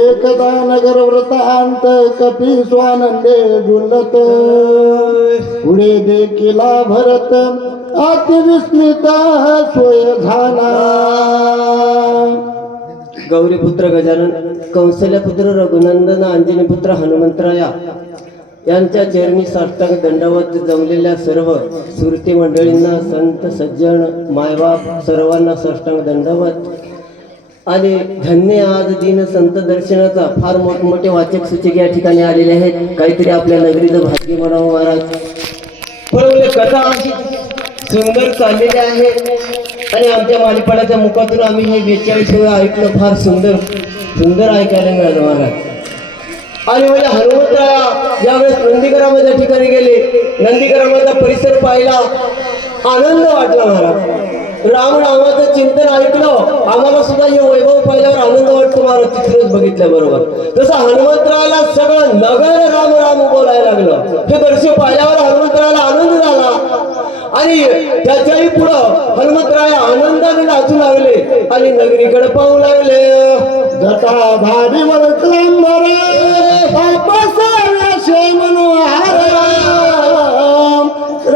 एकदा नगर व्रतांत कपी स्वानंदे डुलत पुढे देखिला भरत अतिविस्मित सोय झाला. गौरीपुत्र गजानन, कौशल्यपुत्र रघुनंदन, अंजनीपुत्र हनुमंतराया यांच्या चरणी साष्टांग दंडवत जमलेल्या सर्व सुरती मंडळींना, संत सज्जन मायबाप सर्वांना साष्टांग दंडवत. आणि धन्य आज दिन संत दर्शनाचा. फार मोठमोठे वाचक सूचक या ठिकाणी आलेले आहेत. काहीतरी आपल्या नगरीचं भाग्य म्हणावं महाराज. पण कथा अशी सुंदर चाललेली आहे आणि आमच्या मालिपाड्याच्या मुखातून आम्ही हे 42 वेळा ऐकलं. फार सुंदर सुंदर ऐकायला मिळालं महाराज. आणि म्हणजे हनुमंतराया ज्यावेळेस नंदीग्रामाच्या ठिकाणी गेले, नंदीग्रामाचा परिसर पाहिला, आनंद वाटला महाराज. राम नामाचं चिंतन ऐकलं, आम्हाला सुद्धा हे वैभव पाहिल्यावर आनंद वाटतो महाराज. चित्रच बघितल्याबरोबर तसं हनुमंतरायाला सगळं नगर राम राम बोलायला लागलं. हे दृश्य पाहिल्यावर हनुमंतरायाला आनंद झाला आणि त्याच्याही पुढं हनुमंतराया आनंदाने नाचू लागले आणि नगरीकडे पाहू लागले. जटाधारीवर क्लंबर तापसाव्याशे मनोहर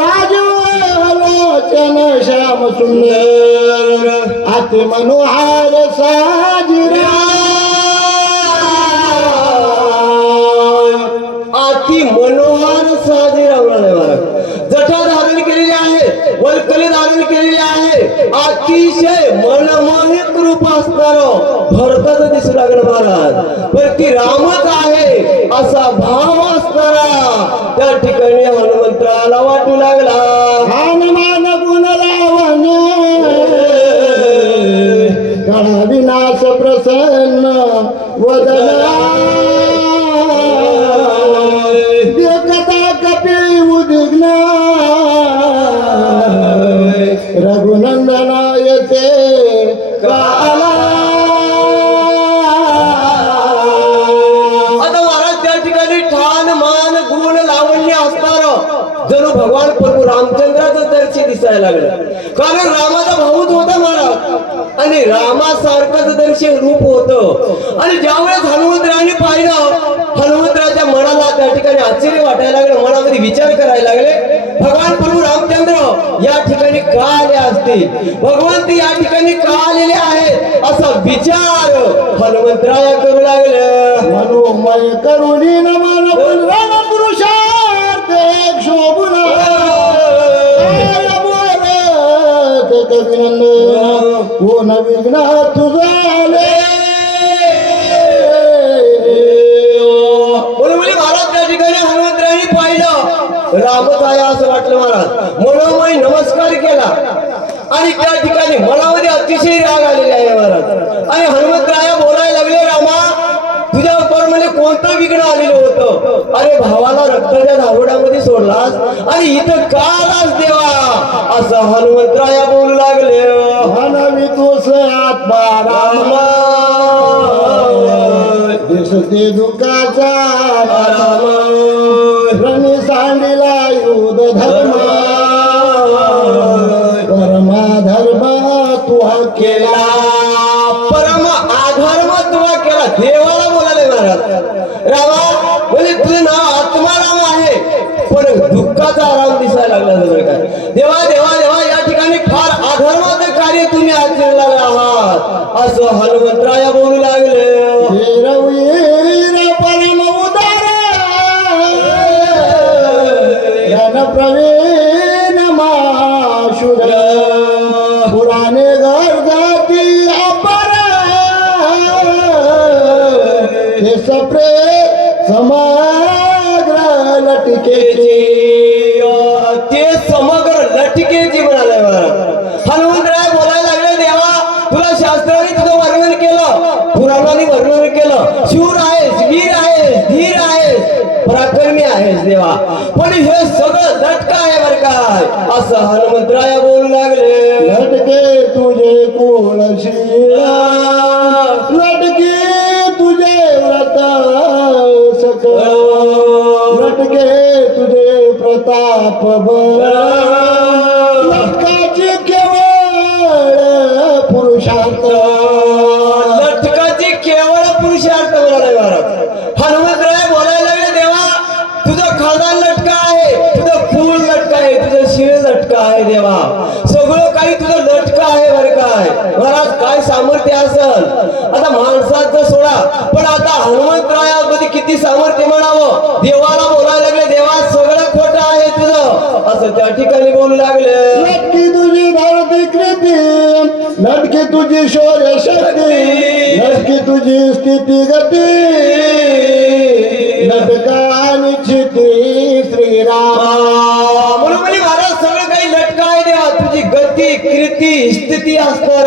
राजलोचन श्याम सुंदर अति मनोहर साजिरा. अति मनोहर साजिरा म्हणाले. जटा धारण केलेली आहे, वल्कली धारण केलेली आहे, अतिशय मनमोहक रूप असणार भरताच दिसू लागलं महाराज. पण ती रामच आहे असा भाव असणारा त्या ठिकाणी हनुमंतराला वाटू लागला. हनुमान गुण लावण्य गणा विनाश प्रसन्न वदना देखता कपी उद्विग्न रघुनंदना येते काला. आता महाराज त्या ठिकाणी ठाण मान गुण लावण्य असणार जणू भगवान प्रभू रामचंद्राचं दर्शन दिसायला लागलं. कारण रामाचा भाऊच होता महाराज आणि रामासारखंच दर्शन रूप होतं. आणि ज्यावेळेस हनुमंतरायाने पाहिलं, हनुमंतराच्या मनाला त्या ठिकाणी आश्चर्य वाटायला लागलं, मनामध्ये विचार करायला लागले, भगवान प्रभू रामचंद्र या ठिकाणी का आले असतील, भगवंत या ठिकाणी का आलेले आहेत असा विचार हनुमंतराया करू लागले. मनोमय करुणी नमन राम पुरुषार्थ एक शोभून कविनंदन कोण विघ्न तुझाले. महाराज त्या ठिकाणी हनुमंतरायांनी पाहिलं रामच आहे असं वाटलं महाराज. मनोमय नमस्कार केला आणि त्या ठिकाणी मनामध्ये अतिशय राग आलेला आहे महाराज. आणि हनुमंतराया बोलायला लागले, रामा तुझ्या मध्ये कोणतं विघ्न आलेलं होतं? अरे भावाला रक्ताच्या धारोड्यामध्ये सोडलास आणि इथं का आलास देवा असं हनुमंतराया बोलू लागले. हनवी तोस आत्मा रामा देश ते दुःखाचा रणी सांडिला युध धर्म परमा धर्म तुहा केला. परम अधर्म तुला केला. देवाला बोलाले महाराज. रामा म्हणजे तुझं नाव आत्माराम आहे पण दुःखाचा आराम दिसायला लागला सगळं काय. देवा देवा देवा या ठिकाणी फार अधर्माचं कार्य तुम्ही आचरला आहात असं हनुमंतराया बोलू लागले. परम उदार रण प्रवीण माशुर पुराणे गर्जाती अपर हे सप्रे समग्र लटकेची. ते समग्र लटकेची म्हणाले हनुमंतराय बोलायला लागले, देवा तुला शास्त्राने तुझं वर्णन केलं, पुराणाने वर्णन केलं, शूर आहेस, वीर आहेस, धीर आहेस, पराक्रमी आहेस देवा, पण हे सगळं लटका आहे बर काय असं हनुमंतराया बोलू लागले. लटके तुझे कोळशीला लटके तुझे व्रत सकळ लटके तुझे प्रताप बळ लटकाची केवळ पुरुषार्थ लटकाची केवळ पुरुषार्थ म्हणाले महाराज. हनुमंतराय बोलायला लागले देवा तुझं खानदान लटका आहे, तुझं फूल लटका आहे, तुझं शिळ लटका आहे देवा, सगळं काही तुझं लटका आहे बरं काय महाराज. काय सामर्थ्य असल आता माणसाचं सोडा, पण आता हनुमंतरायामध्ये किती सामर्थ्य म्हणावं. देवाला बोलायला लागले देवा सगळं खोटं आहे तुझं, असं त्या ठिकाणी बोलू लागले. नटकी तुझी धरती कृती, नटकी तुझी शौर्य शक्ती, नटकी तुझी स्थिती गती, नटका निश्चिती श्रीराम. म्हणून म्हणजे महाराज सगळं काही लटका आहे देवा, तुझी गती कीर्ती स्थिती असणार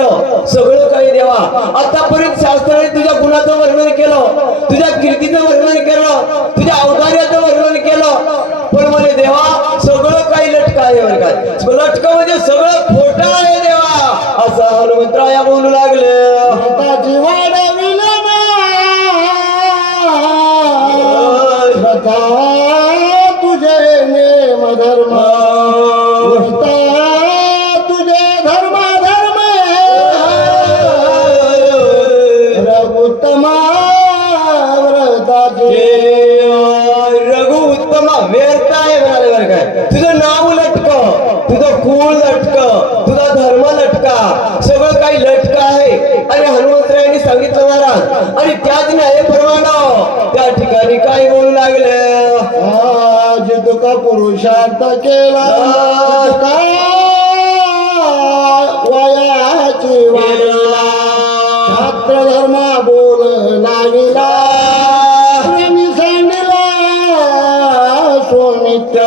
सगळं काही देवा. आतापर्यंत शास्त्राने तुझ्या गुणाचं वर्णन केलं, तुझ्या कीर्तीचं वर्णन केलं, तुझ्या अवतार्याचं वर्णन केलं, पण म्हणे देवा सगळं काही लटका आहे बरं काय. लटका म्हणजे सगळं खोटं आहे देवा, असं हनुमंतराया बोलू लागले. व्रताची वाढविला व्रता तुझे नेम धर्म, व्रता तुझे धर्म धर्म, रघुत्तमा व्रताचे रघु उत्तम व्यर्थ आहे म्हणाले बरं काय. तुझं नाव लटक, तुझं कुळ लटक, तुझा धर्म लटका, सगळं काही लटका आहे. आणि हनुमंतरायांनी सांगितलं महाराज, आणि त्याच न्यायाप्रमाणे त्या ठिकाणी काय बोलू लागले. आज तुका पुरुषार्थ केला, तुका वयाची वाढला, शास्त्र धर्म बोल लागला, प्रेमी सांडिला सोनित्य.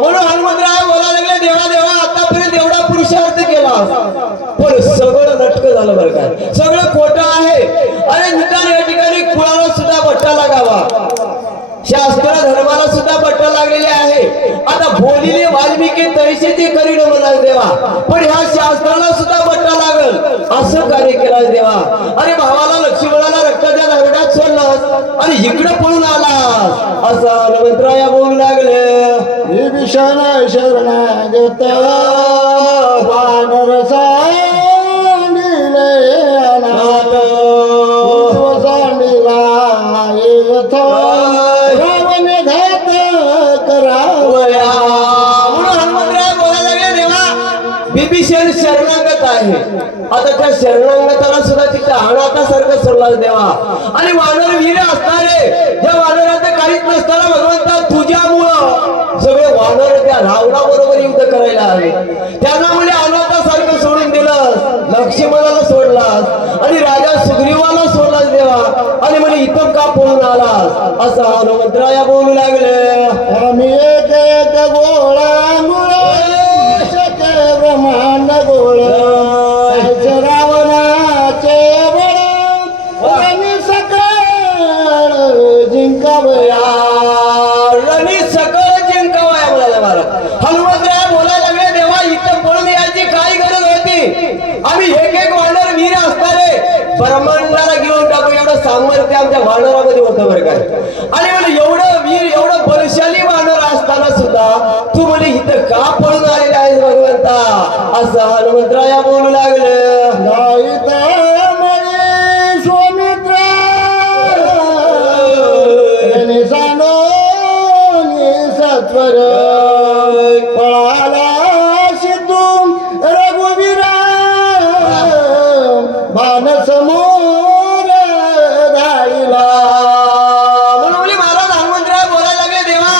म्हणून हनुमंतराय बोलायला लागले देवा देवा आतापर्यंत एवढा पुरुषार्थ केला, पण सगळं लटक झालं बरं काय, सगळं खोटं आहे. अरे निदान या ठिकाणी कुळाला सुद्धा बट्टा लागावा, शास्त्र धर्माला सुद्धा बट्टा लागलेले आहे. आता बोलिले वाल्मिकी तैसे ते करीन म्हणाल देवा, पण ह्या शास्त्राला सुद्धा बट्टा लागल असं कार्य केलं देवा. अरे भावाला लक्ष्मणाला रक्ताच्या धारड्यात सोडलं आणि इकडं पळून आला, असं हनुमंतराया बोलू लागले. विभीषण शरणागत वानर सांडिले अनाथ, पूर्व सांडिला येथ रावण घात करावया. म्हणून हनुमंतराय बोलायला लागले देवा विभीषण शरणागत आहे, आता त्या शरणागताला सुद्धा तिथे अनाथासारखं सोडला देवा. आणि वानर वीर असणारे, ज्या वानराचं काहीच नसताना भगवंता तुझ्यामुळं सगळे वानर त्या रावणाबरोबर युद्ध करायला आले. त्यांना म्हणजे अनाथासारखं सोडून दिलं, लक्ष्मणाला सोडलास आणि राजा सुग्रीवाला सोडलास देवा, आणि म्हणजे इथं का पळून आलास, असं हनुमंतराया बोलू लागले. आम्ही एक एक गोळा मुळे ब्रह्मांड गोळ, रावणाचे बळ आणि सकळ जिंकावया. रणी सकळ जिंकावया म्हणाला महाराज. हनुमंतराय बोलायला लागले देवा इथं पळून यायची काय गरज होती, आम्ही एक एक वानर वीर असणारे ब्रह्मांडाला घेऊन टाकू एवढं सामर्थ्य आमच्या वानरामध्ये होतं बरं काय. आणि म्हणजे एवढं वीर एवढं बलशाली वानर असताना सुद्धा तू म्हणजे इथं का पळून आलेला आहेस भगवंता, असं हनुमंतराया बोलू लागले. गाईत मळे स्वामित्र सत्वर, पळाला सिद्धू रघुवीरा भान समोर धाडीला. म्हणून महाराज हनुमंतराय बोलायला लागले देवा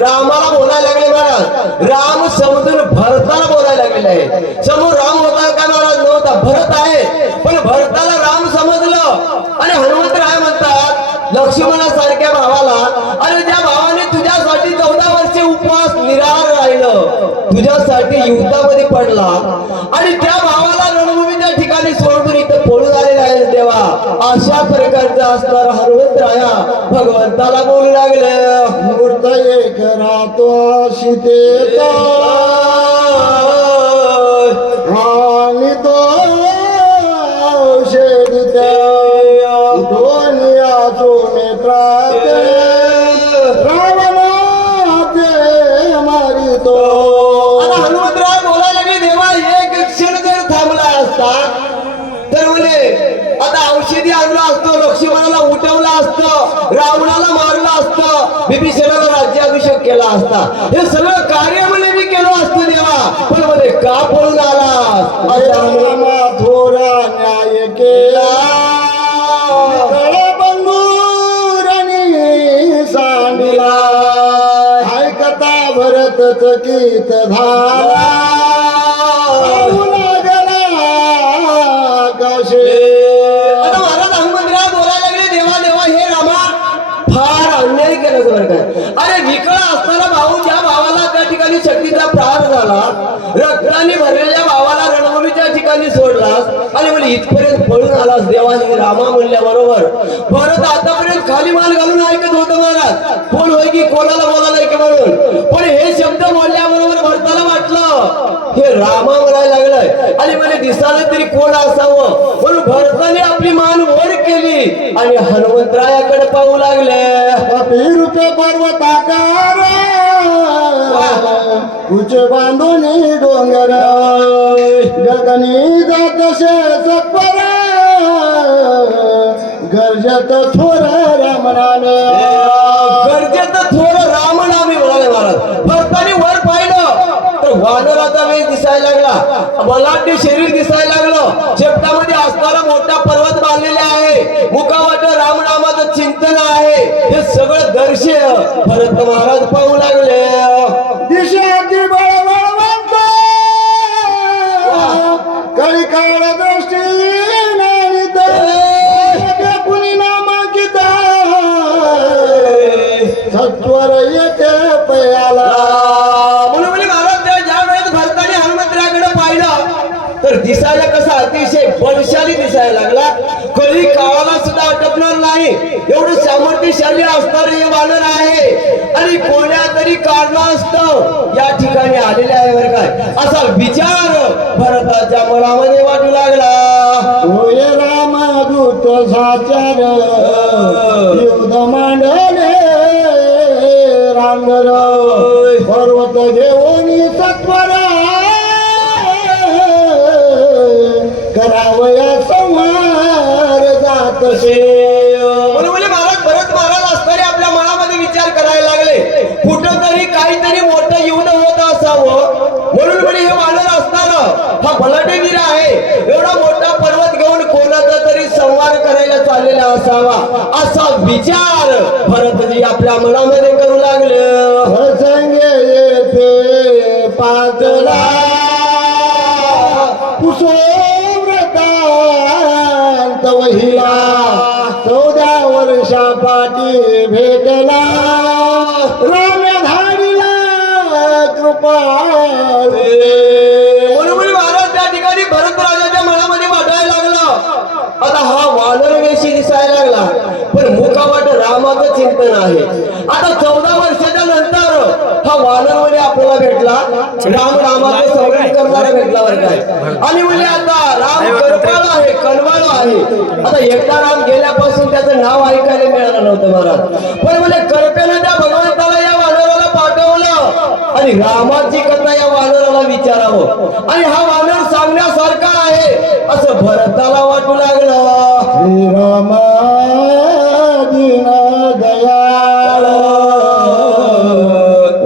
रामाला बोलायला लागले महाराज. राम समजून भरताला बोलायला लागलेला आहे. समोर राम होता का महाराज, नव्हता, भरत आहे. पण भरताला राम समजलं आणि हनुमंतराय म्हणतात लक्ष्मणासारख्या भावाला, अरे ज्या भावाने तुझ्यासाठी 14 वर्षे उपवास निराहार राहिलं, तुझ्यासाठी युद्धामध्ये पडला, आणि त्या भावाला रणभूमीच्या ठिकाणी सोडून इथं पळून आलेला आहे देवा, अशा प्रकारचा असणारा हनुमंतराया भगवंताला बोलू लागले. मूर्त एक राहतो सीतेचा आणि तो औषधित्या दोन्ही आसो नेत्रात रावणाचे मारितो. आता हनुमंतराय बोलायला लागले देवा एक क्षण जर थांबला असता तर म्हणे आता औषधी आणला असतो, लक्ष्मणाला रावणाला मारलं असतं, बिभीषणाला राज्याभिषेक केला असता, हे सगळं कार्य म्हणे मी केलं असतं देवा, पण मध्ये का पळून आला? रामा थोरा न्याय केला बंधुरानी सांडिला ऐकता भरत चकित झाला लागला कशे. आता महाराज हनुमंतराव बोलायला लागले, देवा देवा हे रामा फार अन्याय केलं बरं काय. अरे विकळ असताना भाऊ ज्या भावाला त्या ठिकाणी शक्तीचा प्रहार झाला, रक्ताने भरलेल्या भावाला रणभूमीच्या ठिकाणी सोडलास आणि म्हणजे इथपर्यंत पळून आलास देवा हे रामा म्हणल्या बरोबर. भरत आतापर्यंत खाली मान घालून ऐकत होतं महाराज, कोण होय की कोणाला बोलायला की म्हणून, पण हे शब्द बोलल्याबरोबर भरताला वाटलं हे रामा म्हणायला लागलंय आणि मला दिसायला तरी कोण असावं, म्हणून भरताने आपली मान वर केली आणि हनुमंतरायाकडे पाहू लागले. रुपये पर्वताकार उच बांधून डोंगर गगनी जात सत्वर गरजत थोर रामनामे. गरजेत थोडं रामनामे म्हणाले महाराज. भरताने वर पाहिलं तर वानराचा वेश दिसायला लागला, बलाढ्य शरीर दिसायला लागलं, शेपटामध्ये असणारा मोठा पर्वत बांधलेला आहे, मुखावाट रामनामाचं चिंतन आहे, हे सगळं दर्श्य भरत महाराज पाहू लागले. दिशाची बळवंत कळी काळ दृष्टी नावित कुणी नामांकित सत्वर येते पयाला. म्हणून म्हणजे महाराज ज्या वेळेस भरताने हनुमंतराकडे पाहिलं तर दिसायला कसा अतिशय बलशाली दिसायला लागला, कधी काळाला सुद्धा अटकणार नाही एवढं सामर्थ्यशाली असणारे हे वानर आहे आणि कोण्या तरी कारणास्तव या ठिकाणी आलेले आहे बरं काय, असा विचार भरताच्या मनामध्ये वाटू लागला. होय रामदूत साचार युद्ध मांडले रांगर पर्वत घेऊन सत्वर करावया संहार जातसे. म्हणून महाराज भरत महाराज असणारे आपल्या मनामध्ये विचार करायला लागले, कुठं तरी काहीतरी मोठं युद्ध होत असावं, म्हणून म्हणजे हे वानर असताना हा बलाढ्य वीर आहे, एवढा मोठा पर्वत घेऊन कोणाचा तरी संहार करायला चाललेला असावा असा विचार भरतजी आपल्या मनामध्ये करू लागले. संगे येते पाचला कुसोव्रतांत वहिला 14 वर्षापाठी भेटला राम धाडीला कृपाळ. म्हणून महाराज त्या ठिकाणी भरत राजाच्या मनामध्ये वाटायला लागला, आता हा वानर वेशी दिसायला लागला पण मुखावाट रामाचं चिंतन आहे. आता 14 वर्षाच्या नंतर हा वानर मध्ये आपल्याला भेटला, रामाचं संरक्षण करणारा भेटला बरं काय. आणि म्हणजे आता राम करपाळ आहे, कनवाळ आहे. आता एकदा राम गेल्यापासून त्याचं नाव ऐकायला मिळालं नव्हतं महाराज, पण म्हणजे करपेनं त्या भगवंताला या वानराला पाठवलं आणि रामाची कथा या वानराला विचारावं आणि हा वानर सांगण्यासारखा आहे असं भरताला वाटू लागलं. श्रीराम दीन दयाळ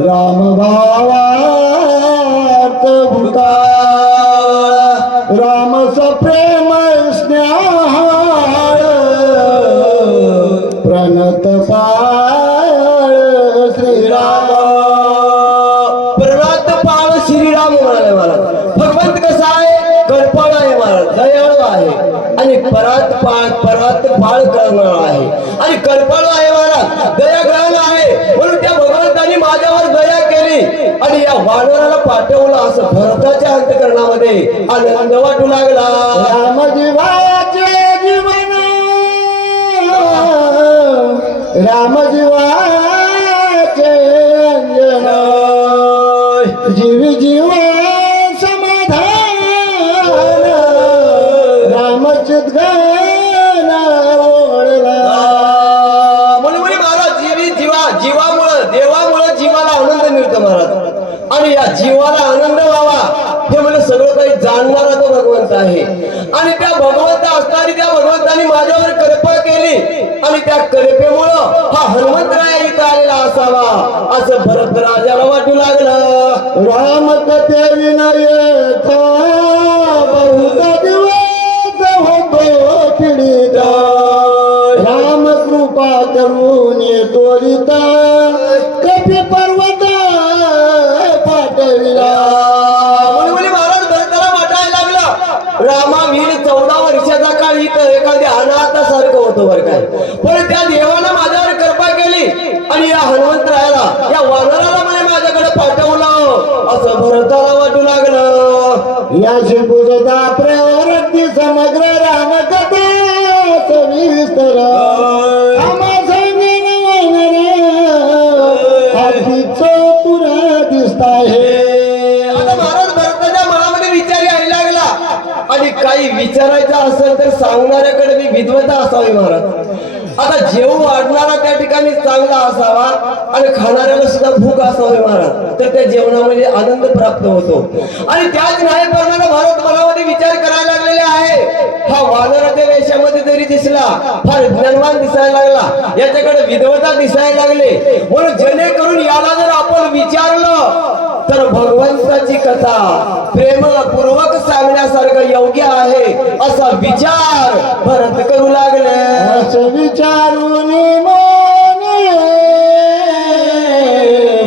राम भावार्थ भूता राम सप्रेम स्नेहाळ प्रणत पाळ श्रीराम. प्रणत पाळ श्रीराम म्हणाले महाराज. भगवंत कसा आहे, करपाळ आहे महाराज, दयाळू आहे आणि परात पाळ करणारा आहे आणि करपाळ आहे महाराज, दयाग्रहण आहे. म्हणून त्या भगवंतानी माझ्यावर दया केली आणि या वानराला पाठवलं असं भरताच्या अंतकरणामध्ये आनंद वाटू लागला. राम जीवाचे जीवन राम जीवाचे अंजन जीवी जीव समाधान रामचित गान ओळला. म्हणून महाराज जीवामुळं देवामुळं जीवाला आनंद मिळतो महाराज आणि या जीवाला आनंद व्हावा हे म्हणजे सगळं काही जाणणारा तो भगवंत आहे आणि त्या भगवंत असणारी त्या भगवंतानी माझ्यावर कृपा केली आणि त्या कृपेमुळं हा हनुमंतराय इथं आलेला असावा असं भरत राजाला वाटू लागलं. राम कथे विनयथ बहुधा दिवस होतो पीडित राम कृपा करून तोरिता कपी पर्वत पाठविला. म्हणून महाराज भरताला वाटायला लागलं रामा मी 14 वर्षाचा काळ इथं एखाद्या अनाथासारखं होतो बरं काय, पण त्या देवानं माझ्यावर कृपा केली आणि या हनुमंतरायाला या वानराला मला माझ्याकडे पाठवलं असं भरताला वाटू लागलं. याची बुजता प्रवृत्ती समग्र राम कथा सविस्तर आम्हा सांगेन तुरा दिसत आहे. आता महाराज भरताच्या मनामध्ये विचार यायला लागला आणि काही विचारायचं असेल तर सांगणाऱ्याकडे मी विद्वता असावी महाराज. आता जेव वाढणारा त्या ठिकाणी चांगला असावा आणि खाणाऱ्याला सुद्धा भूक असावी महाराज, तर त्या जेवणामध्ये आनंद प्राप्त होतो. आणि त्याच न्यायप्रमाणे भारत मनामध्ये विचार करायला लागलेले आहे. हा वानराच्या वेशामध्ये जरी दिसला फार ज्ञानवान दिसायला लागला, याच्याकडे विद्वता दिसायला लागले, म्हणून जेणेकरून याला जर आपण विचारलं तर भगवंताची कथा प्रेमपूर्वक सांगण्यासारखं योग्य आहे असा विचार भरत करू लागले. असं विचारून मने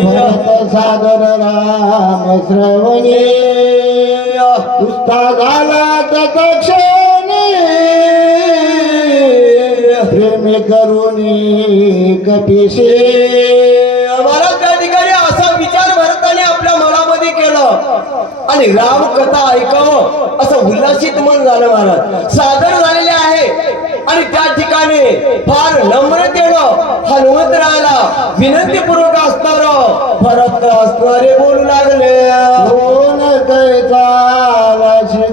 भरत सादर राम श्रवणे पुस्ता झाला तत्क्षणे प्रेम करून कपिशे. मला त्या ठिकाणी असा विचार भरताने आपल्या मनामध्ये केलं आणि राम कथा ऐकावं असं उल्हासित मन झालं महाराज, सादर झालेले आहे. आणि त्या ठिकाणी फार नम्रतेनं हनुमंतरायाला विनंतीपूर्वक असणार भरत असणारे बोलू लागले. कोण कैचा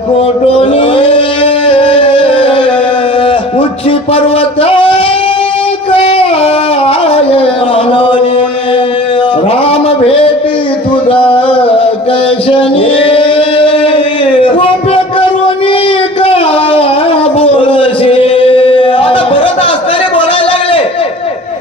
कोटोनी उच्च पर्वत काय मनोनी राम भेटी तुझा कैशनी गोप्य करुणी का बोलशे. आता भरत असणारे बोलायला लागले,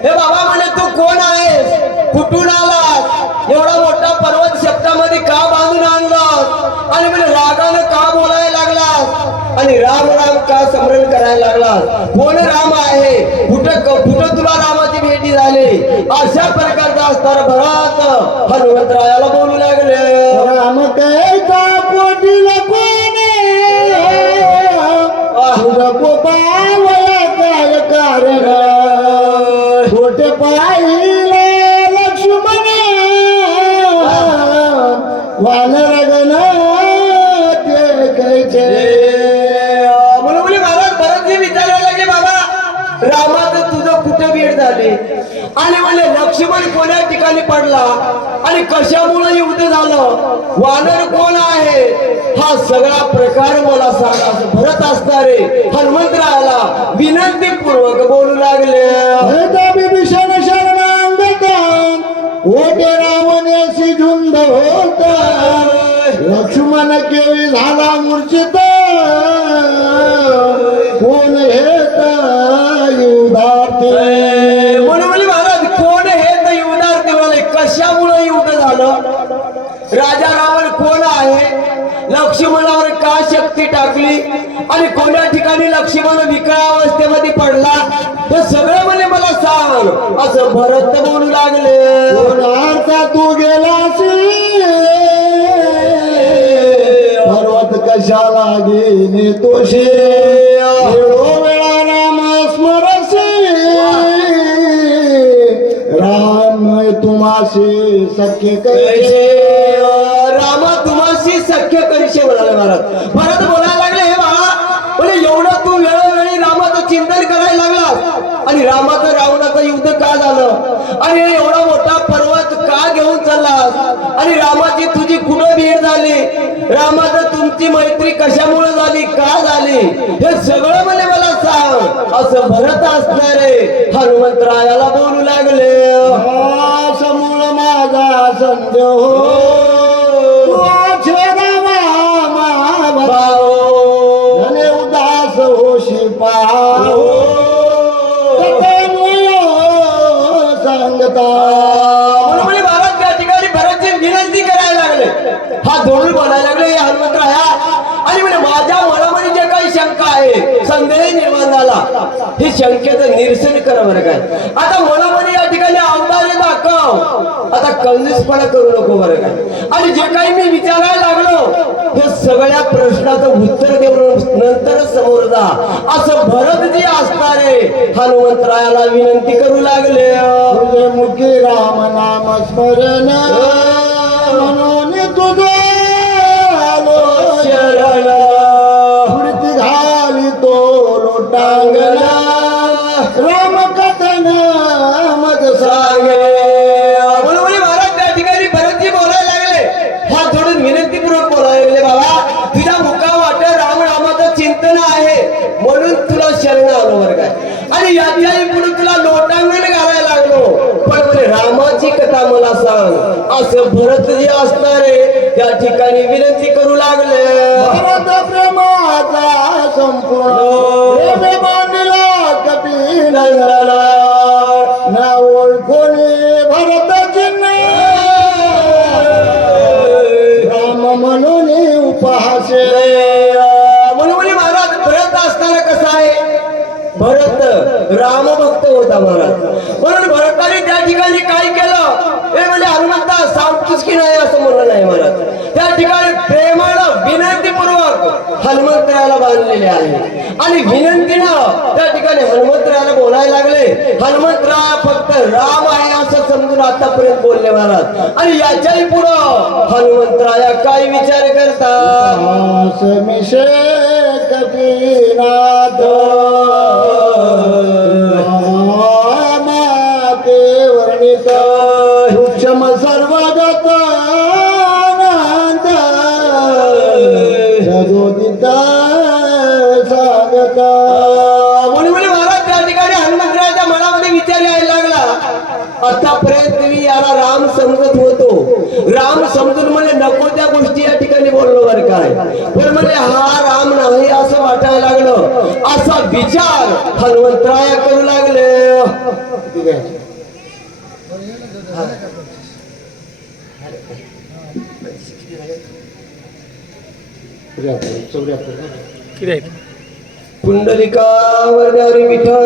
हे बाबा म्हणे तू कोण आहेस, कुठून आलास, एवढा मोठा पर्वत शब्दामध्ये का बांधून आणलास आणि म्हणे रागानं का बोलायला लागलास आणि राम राम का स्मरण करायला लागलास, कोण राम आहे, कुठं तुला रामाची भेटी झाली, अशा प्रकारचा असणारा भरत हनुमंतरायाला बोलू लागले. राम कैचा कोटीला कोणे तुझा गोपावया काय कारण छोटे पाहिले लक्ष्मण वानरगण ते कैचे. म्हणून महाराज भरत जे विचारायला लागले बाबा रामाचं तुझं कुठे भेट झाली आणि म्हणजे लक्ष्मण कोण्या ठिकाणी पडला आणि कशामुळे युद्ध झालं, वानर कोण आहे, हा सगळा प्रकार मला सांग असं भरत असणारे हनुमंतरायाला विनंतीपूर्वक बोलू लागले. विभीषण शरणांगता ओटे रावण्याशी झुंड होता लक्ष्मण केळी झाला मूर्छित कोण हेत युधार्थे. म्हणून महाराज कोण हे तर युद्धार्थी म्हणाले, कशामुळे युद्ध झालं, राजा रावण कोण आहे, लक्ष्मणावर का शक्ती टाकली आणि कोण्या ठिकाणी लक्ष्मण विकळ अवस्थेमध्ये पडला, हे सगळं म्हणे मला सांग असं भरत बोलू लागले. कोणार्था तू गेलासी पर्वत कशाला गेले तोषे वेळा राम स्मरसे राम तुम्हाशी सख्य कैसे. रामा तुम्हाशी सख्य करीशे म्हणाले महाराज. भरत बोलायला लागले, हे बाळा म्हणजे एवढं तू वेळोवेळी रामाचं चिंतन करायला लागलास आणि रामाचं रावणाचं युद्ध का झालं आणि एवढा मोठा पर्वत का घेऊन चाललास आणि रामाची तुझी कुठं भेट झाली, रामाचं तुमची मैत्री कशामुळे झाली, का झाली, हे सगळं मला सांग असं भरत असणारे हनुमंतरायाला बोलू लागले. समूळ माझा संदेह धने उदास होशी पाहो सांगता म्हणून महाराज त्या ठिकाणी भरतजी विनंती करायला लागले, हात जोडून बोलायला लागले, हे हनुमंतराया. आणि म्हणजे माझ्या मनामध्ये जे काही शंका आहे, संदेह निर्माण झाला, हे शंकेचं निरसन करा बरं काय. आता मनामध्ये या ठिकाणी औदार्य दाखव, आता कंजूसपणा करू नको बरं काय. आणि जे काही मी विचारायला लागलो, हे सगळ्या प्रश्नाचं उत्तर देऊन नंतरच समोर जा, असं भरतजी असणारे हनुमंतरायाला विनंती करू लागले. तुझे मुखी राम नाम स्मरण म्हणून तुझे आलो शरण मूर्ती घाली तो लोटांगला राम कथन मज सांगे. म्हणून महाराज त्या ठिकाणी भरतजी बोलायला लागले, हात जोडून विनंतीपूर्वक बोलायला लागले, बाबा तुझ्या मुखा वाट राम रामाचं चिंतन आहे म्हणून तुला शरण आलो बरं काय. आणि याच्याही पुढे तुला लोटांगण घालायला लागलो, पण म्हणे रामाची कथा मला सांग, असं भरतजी असणारे त्या ठिकाणी विनंती करू लागले. भरत प्रेमाचा संपूर्ण प्रेम बांधला कपिनंदना ना ओळखोनी भरताची राम म्हणून उपहासे. म्हणून महाराज भरत असताना कसा आहे, भरत राम भक्त होता महाराज. म्हणून भरताने त्या ठिकाणी काय केलं, हे म्हणजे हनुमंता सांगतोस की नाही असं म्हणलं नाही महाराज. त्या ठिकाणी प्रेमानं विनंतीपूर्वक हनुमंतरायाला बांधलेले आहे. आणि विनंतीनं त्या ठिकाणी हनुमंतरायाला बोलायला लागले. हनुमंतराया फक्त राम आहे असं समजून आतापर्यंत बोलले महाराज. आणि याच्याही पुढं हनुमंतराया काय विचार करतात, मिशे कपिनाथ माते वर्णित सूक्ष्म सर्वगत सदोदित सांगत. म्हणून महाराज त्या ठिकाणी हनुमंतरायाच्या मनामध्ये विचार यायला लागला, आतापर्यंत मी याला राम समजत होतो, राम समजून म्हणजे नको त्या गोष्टी या ठिकाणी बोललो बरं काय, पण म्हणजे हा राम नाही असं वाटायला लागलं. असा विचार हनुमंतराया करू लागले. पुंडलिका वरदारी विठ्ठल